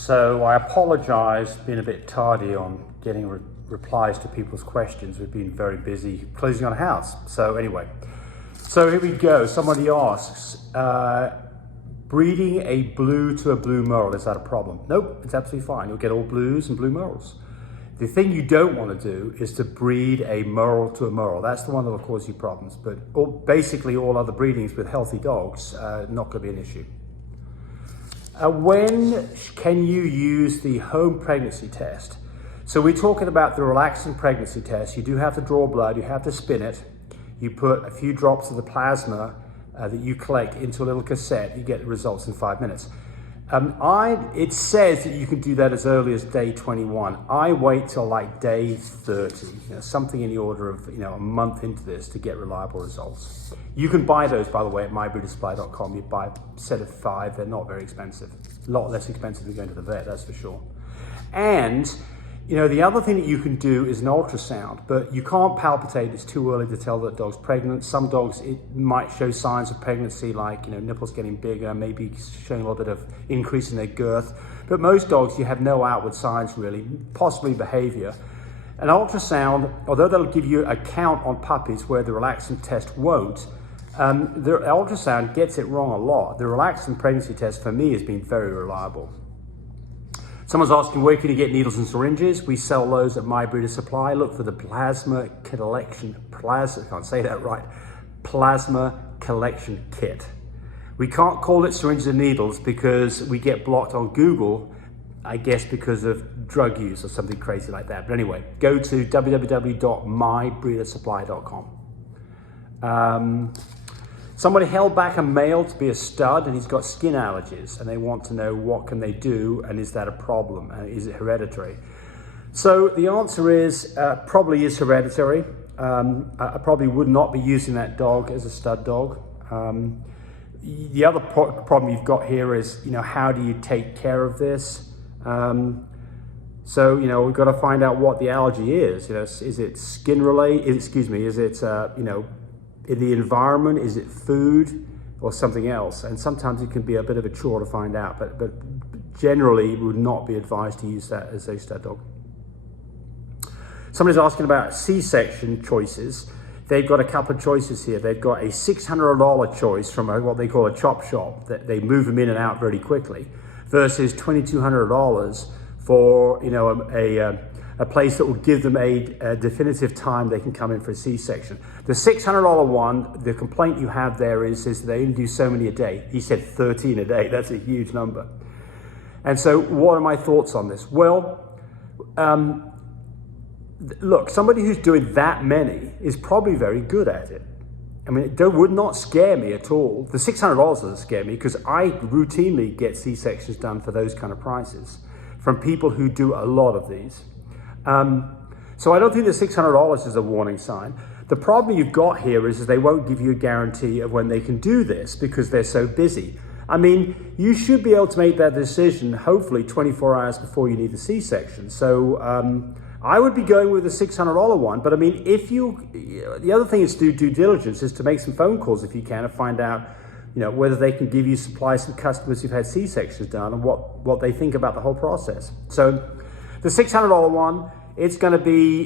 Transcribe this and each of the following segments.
So I apologize being a bit tardy on getting replies to people's questions. We've been very busy closing on a house. So anyway, so here we go. Somebody asks, breeding a blue to a blue merle, is that a problem? Nope, it's absolutely fine. You'll get all blues and blue merles. The thing you don't want to do is to breed a merle to a merle. That's the one that will cause you problems. But basically all other breedings with healthy dogs, not going to be an issue. When can you use the home pregnancy test? So we're talking about the relaxing pregnancy test. You do have to draw blood, you have to spin it. You put a few drops of the plasma that you collect into a little cassette. You get the results in 5 minutes. It says that you can do that as early as day 21. I wait till like day 30, something in the order of a month into this to get reliable results. You can buy those, by the way, at mybreedersupply.com. You buy a set of 5, they're not very expensive. A lot less expensive than going to the vet, that's for sure. And the other thing that you can do is an ultrasound, but you can't palpitate. It's too early to tell that dog's pregnant. Some dogs, it might show signs of pregnancy, like nipples getting bigger, maybe showing a little bit of increase in their girth. But most dogs, you have no outward signs really, possibly behavior. An ultrasound, although that'll give you a count on puppies where the relaxant test won't, the ultrasound gets it wrong a lot. The relaxant pregnancy test for me has been very reliable. Someone's asking, where can you get needles and syringes? We sell those at My Breeder Supply. Look for the plasma collection, I can't say that right, plasma collection kit. We can't call it syringes and needles because we get blocked on Google, I guess because of drug use or something crazy like that. But anyway, go to www.mybreedersupply.com. Somebody held back a male to be a stud and he's got skin allergies and they want to know what can they do and is that a problem? Is it hereditary? So the answer is probably is hereditary. I probably would not be using that dog as a stud dog. The other problem you've got here is, how do you take care of this? So, we've got to find out what the allergy is. Is it skin related? Is it, in the environment? Is it food or something else? And sometimes it can be a bit of a chore to find out, but generally would not be advised to use that as a stud dog. Somebody's asking about C-section choices. They've got a couple of choices here. They've got a $600 choice from what they call a chop shop, that they move them in and out very quickly, versus $2,200 for a place that will give them a definitive time they can come in for a C-section. The $600 one, the complaint you have there is they only do so many a day. He said 13 a day. That's a huge number. And so what are my thoughts on this? Well, look, somebody who's doing that many is probably very good at it. I mean, it would not scare me at all. The $600 doesn't scare me because I routinely get C-sections done for those kind of prices from people who do a lot of these. So I don't think the $600 is a warning sign. The problem you've got here is they won't give you a guarantee of when they can do this because they're so busy. I mean, you should be able to make that decision hopefully 24 hours before you need the C-section. So I would be going with the $600 one, but I mean, the other thing is to do due diligence, is to make some phone calls if you can and find out, whether they can give you supply some customers who've had C-sections done and what they think about the whole process. So the $600 one, it's going to be,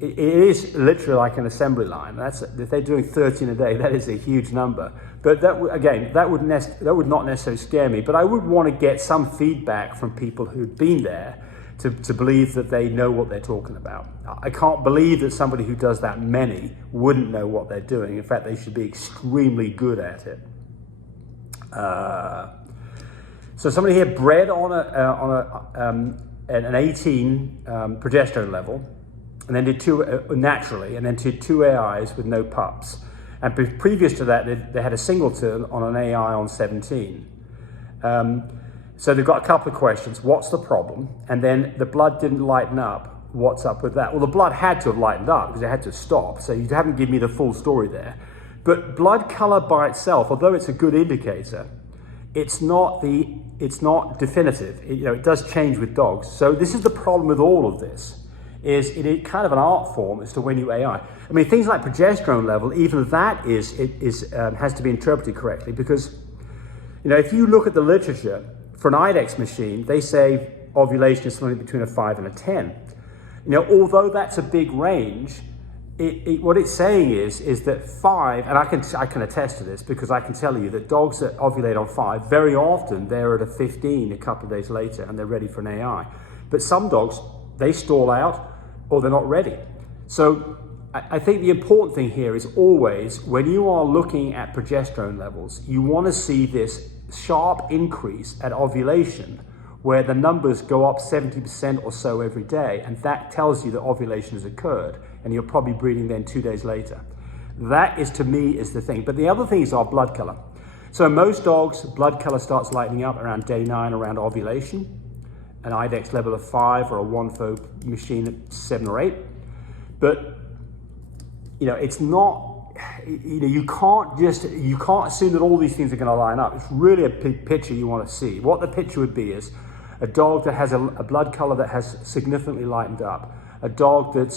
it is literally like an assembly line. If they're doing 13 a day, that is a huge number. But that would not necessarily scare me. But I would want to get some feedback from people who've been there to believe that they know what they're talking about. I can't believe that somebody who does that many wouldn't know what they're doing. In fact, they should be extremely good at it. So somebody here bred on an 18 progesterone level, and then did 2 naturally, and then did 2 AIs with no pups. And previous to that, they had a singleton on an AI on 17. So they've got a couple of questions. What's the problem? And then the blood didn't lighten up. What's up with that? Well, the blood had to have lightened up because it had to stop. So you haven't given me the full story there. But blood color by itself, although it's a good indicator, it's not definitive. It does change with dogs. So this is the problem with all of this, is it is kind of an art form as to when you AI. I mean, things like progesterone level, even that has to be interpreted correctly because, if you look at the literature for an IDEX machine, they say ovulation is something between a 5 and a 10. You know, although that's a big range, what it's saying is that 5, and I can attest to this because I can tell you that dogs that ovulate on 5, very often they're at a 15 a couple of days later and they're ready for an AI. But some dogs, they stall out or they're not ready. So I think the important thing here is always, when you are looking at progesterone levels, you want to see this sharp increase at ovulation where the numbers go up 70% or so every day, and that tells you that ovulation has occurred, and you're probably breeding then 2 days later. That is, to me, is the thing. But the other things are blood color. So in most dogs, blood color starts lightening up around day 9, around ovulation, an IDEX level of 5 or a 1-FO machine at 7 or 8. But, you know, it's not, you know, you can't assume that all these things are going to line up. It's really a big picture you want to see. What the picture would be is a dog that has a blood color that has significantly lightened up, a dog that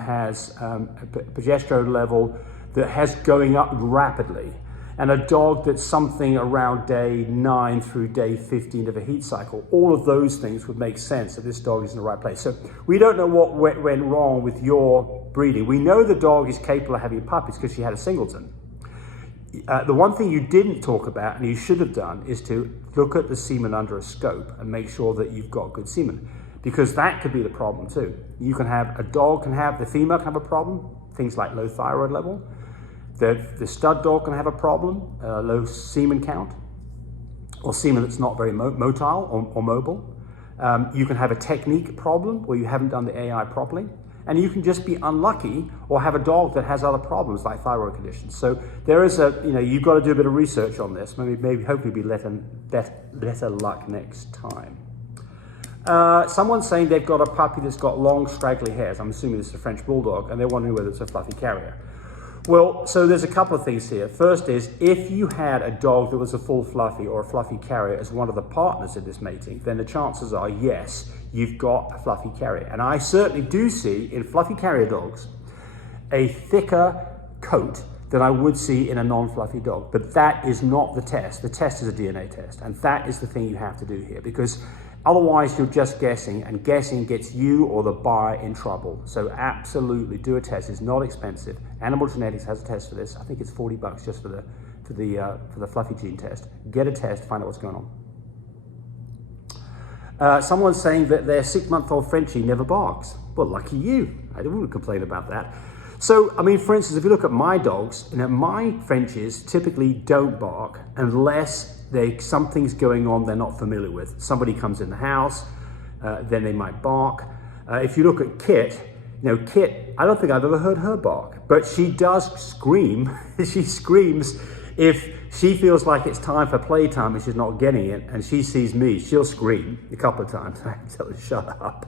has a progesterone level that has going up rapidly, and a dog that's something around day 9 through day 15 of a heat cycle. All of those things would make sense that this dog is in the right place. So we don't know what went wrong with your breeding. We know the dog is capable of having puppies because she had a singleton. The one thing you didn't talk about, and you should have done, is to look at the semen under a scope and make sure that you've got good semen, because that could be the problem too. You can have, the female can have a problem, things like low thyroid level. The stud dog can have a problem, low semen count, or semen that's not very motile or mobile. You can have a technique problem where you haven't done the AI properly. And you can just be unlucky or have a dog that has other problems like thyroid conditions. So there is you've got to do a bit of research on this. Maybe hopefully be better luck next time. Someone's saying they've got a puppy that's got long straggly hairs. I'm assuming it's a French bulldog, and they're wondering whether it's a fluffy carrier. Well, so there's a couple of things here. First is, if you had a dog that was a full fluffy or a fluffy carrier as one of the partners in this mating, then the chances are, yes, you've got a fluffy carrier. And I certainly do see in fluffy carrier dogs a thicker coat than I would see in a non-fluffy dog. But that is not the test. The test is a DNA test. And that is the thing you have to do here, because otherwise you're just guessing, and guessing gets you or the buyer in trouble. So absolutely do a test. It's not expensive. Animal Genetics has a test for this. I think it's $40 just for the fluffy gene test. Get a test, find out what's going on. Someone's saying that their 6-month-old Frenchie never barks. Well, lucky you. I wouldn't complain about that. So, I mean, for instance, if you look at my dogs, my Frenchies typically don't bark unless something's going on they're not familiar with. Somebody comes in the house, then they might bark. If you look at Kit, Kit, I don't think I've ever heard her bark, but she does scream. She screams if she feels like it's time for playtime and she's not getting it, and she sees me, she'll scream a couple of times. I have to tell her, shut up.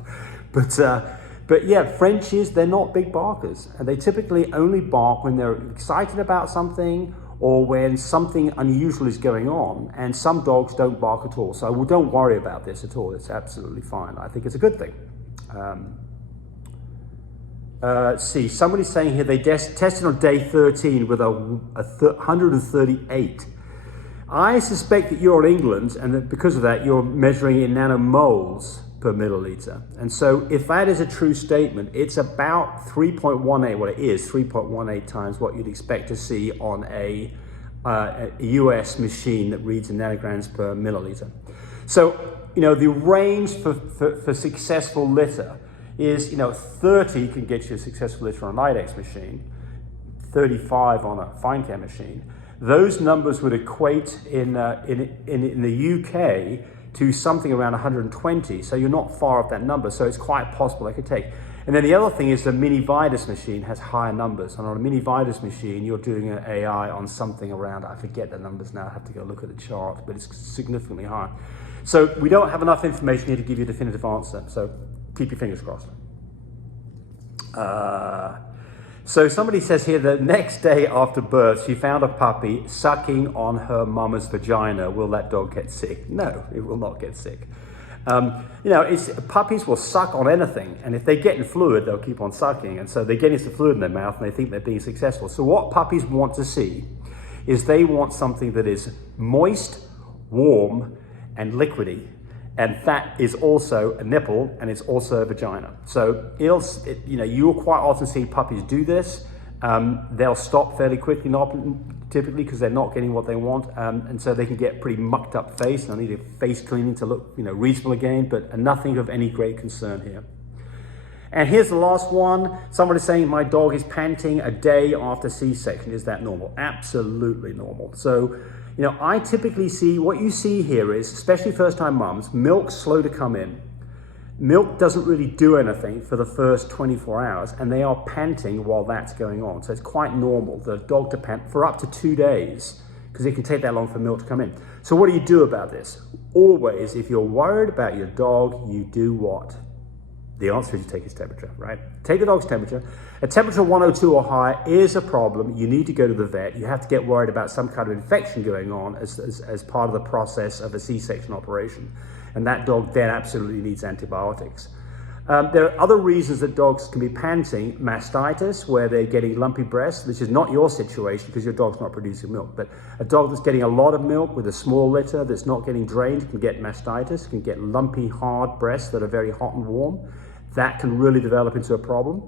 But yeah, Frenchies, they're not big barkers, and they typically only bark when they're excited about something or when something unusual is going on, and some dogs don't bark at all. So don't worry about this at all. It's absolutely fine. I think it's a good thing. See, somebody's saying here they tested on day 13 with a 138. I suspect that you're in England, and that because of that, you're measuring in nanomoles per milliliter. And so if that is a true statement, it's about 3.18, well, it is 3.18 times what you'd expect to see on a US machine that reads in nanograms per milliliter. So, the range for successful litter is, 30 can get you a successful litter on an IDEX machine, 35 on a fine care machine. Those numbers would equate in the UK to something around 120, so you're not far off that number, so it's quite possible they could take. And then the other thing is the mini Vitus machine has higher numbers, and on a mini Vitus machine, you're doing an AI on something around, I forget the numbers now, I have to go look at the chart, but it's significantly higher. So we don't have enough information here to give you a definitive answer, so keep your fingers crossed. So somebody says here, the next day after birth, she found a puppy sucking on her mama's vagina. Will that dog get sick? No, it will not get sick. Puppies will suck on anything, and if they get in fluid, they'll keep on sucking, and so they get some fluid in their mouth, and they think they're being successful. So what puppies want to see is they want something that is moist, warm, and liquidy. And that is also a nipple, and it's also a vagina. So you'll quite often see puppies do this. They'll stop fairly quickly, not typically because they're not getting what they want, and so they can get pretty mucked up face, and they need a face cleaning to look reasonable again, but nothing of any great concern here. And here's the last one. Somebody saying my dog is panting a day after C-section. Is that normal? Absolutely normal. So, I typically see, what you see here is, especially first-time mums, milk's slow to come in. Milk doesn't really do anything for the first 24 hours, and they are panting while that's going on. So it's quite normal, the dog to pant for up to 2 days, because it can take that long for milk to come in. So what do you do about this? Always, if you're worried about your dog, you do what? The answer is you take his temperature, right? Take the dog's temperature. A temperature of 102 or higher is a problem. You need to go to the vet. You have to get worried about some kind of infection going on as part of the process of a C-section operation. And that dog then absolutely needs antibiotics. There are other reasons that dogs can be panting. Mastitis, where they're getting lumpy breasts, which is not your situation because your dog's not producing milk. But a dog that's getting a lot of milk with a small litter that's not getting drained can get mastitis, can get lumpy, hard breasts that are very hot and warm. That can really develop into a problem.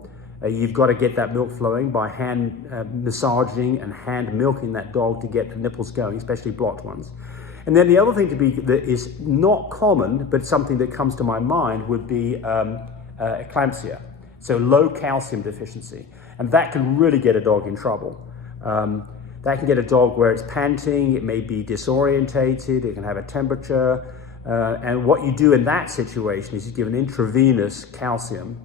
You've got to get that milk flowing by hand massaging and hand milking that dog to get the nipples going, especially blocked ones. And then the other thing that is not common, but something that comes to my mind would be eclampsia, so low calcium deficiency. And that can really get a dog in trouble. That can get a dog where it's panting, it may be disorientated, it can have a temperature. And what you do in that situation is you give an intravenous calcium.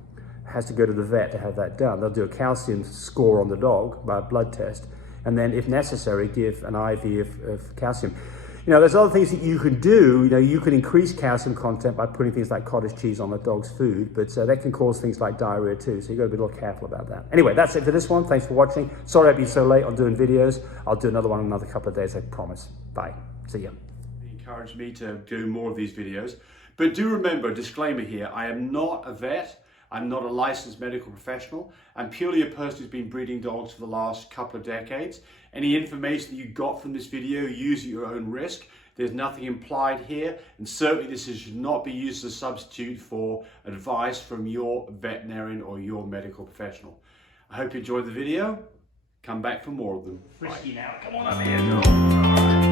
Has to go to the vet to have that done. They'll do a calcium score on the dog by a blood test, and then if necessary give an IV of calcium. There's other things that you can do. You can increase calcium content by putting things like cottage cheese on the dog's food, but that can cause things like diarrhea too, so you've got to be a little careful about that. Anyway, that's it for this one. Thanks for watching. Sorry I've been so late on doing videos. I'll do another one in another couple of days, I promise. Bye. See ya. Encourage me to do more of these videos, but do remember, disclaimer here, I am not a vet. I'm not a licensed medical professional. I'm purely a person who's been breeding dogs for the last couple of decades. Any information that you got from this video, use at your own risk. There's nothing implied here, and certainly this should not be used as a substitute for advice from your veterinarian or your medical professional. I hope you enjoyed the video. Come back for more of them. Frisky now, come on up here, dog.